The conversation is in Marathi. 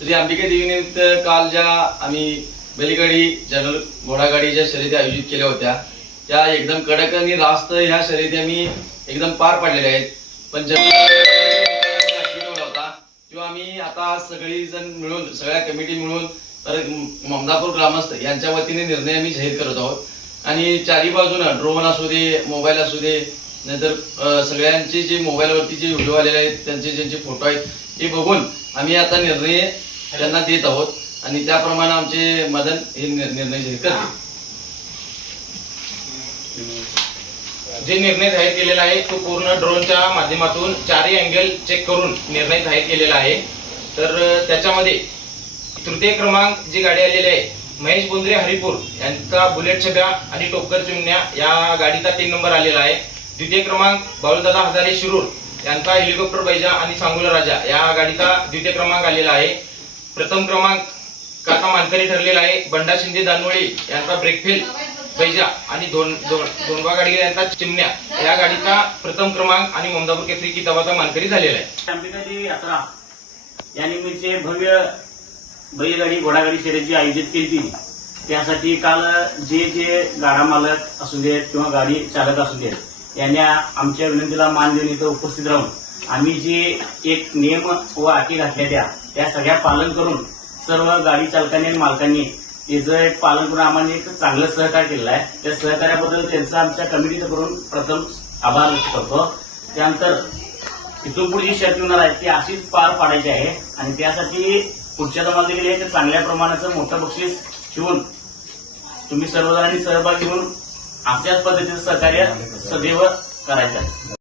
श्री अंबिका देवीनिमित्त काल ज्या आम्ही बैलगाडी जनरल घोडागाडीच्या शर्यती आयोजित केल्या होत्या त्या एकदम कडक आणि रास्त ह्या शर्यती आम्ही एकदम पार पाडलेल्या आहेत. पण जनरल होता किंवा आम्ही आता सगळी जण मिळून सगळ्या कमिटी मिळून तर ममदापूर ग्रामस्थ यांच्या वतीने निर्णय आम्ही जाहीर करत आहोत. आणि चारी बाजूनं ड्रोन असू दे मोबाईल असू दे नंतर सगळ्यांचे जे मोबाईलवरती जे व्हिडिओ आलेले आहेत त्यांचे ज्यांचे फोटो आहेत हे बघून आम्ही आता निर्णय त्यांना देत आहोत. आणि त्याप्रमाणे आमचे मदन हे निर्णय जाहीर करते जे निर्णय जाहीर केलेला आहे तो पूर्ण ड्रोनच्या माध्यमातून चारही अँगल चेक करून निर्णय जाहीर केलेला आहे. तर त्याच्यामध्ये तृतीय क्रमांक जी गाडी आलेली आहे महेश बोंद्रे हरिपूर यांचा बुलेट छब्या आणि टोकर चिमण्या या गाडीचा तीन नंबर आलेला आहे. द्वितीय क्रमांक बाळूदादा हजारे शिरूर यांचा हेलिकॉप्टर बैजा आणि सांगोला राजा या गाडीचा द्वितीय क्रमांक आलेला आहे. प्रथम क्रमांक काका मानकरी ठरलेला आहे. बंडा शिंदे दानवळी यांचा ब्रेकफेल बैजा आणि दोन दोन दोनवा गाडी यांचा चिमण्या. या गाडीचा प्रथम क्रमांक आणि ममदापूर केसरी किताबाचा मानकरी झालेला आहे. अंबिकादेवी यात्रा. या निमित्तचे भव्य बैलगाडी घोडागाडी शर्यत जी आयोजित केली. त्यासाठी काल जे जे गाडा मालक असू देत किंवा गाडी चालक असू देत यांना आमच्या विनंतीला मान देऊन इथं उपस्थित राहून आम्ही जे एक नियम व अटी घातल्या त्या त्या सगळ्या पालन करून सर्व गाडी चालकांनी आणि मालकांनी त्याचं एक पालन करून आम्हाला एक चांगलं सहकार्य केलेलं आहे. त्या सहकार्याबद्दल त्यांचं आमच्या कमिटीचं करून प्रथम आभार व्यक्त करतो. त्यानंतर इथून पुढे जी शर्ती होणार आहे ती अशीच पार पाडायची आहे आणि त्यासाठी पुढच्या जमाला देखील एक चांगल्या प्रमाणाचं मोठं बक्षीस ठेवून तुम्ही सर्वजणांनी सहभाग घेऊन अशाच पद्धतीचं सहकार्य सदैव करायचं आहे.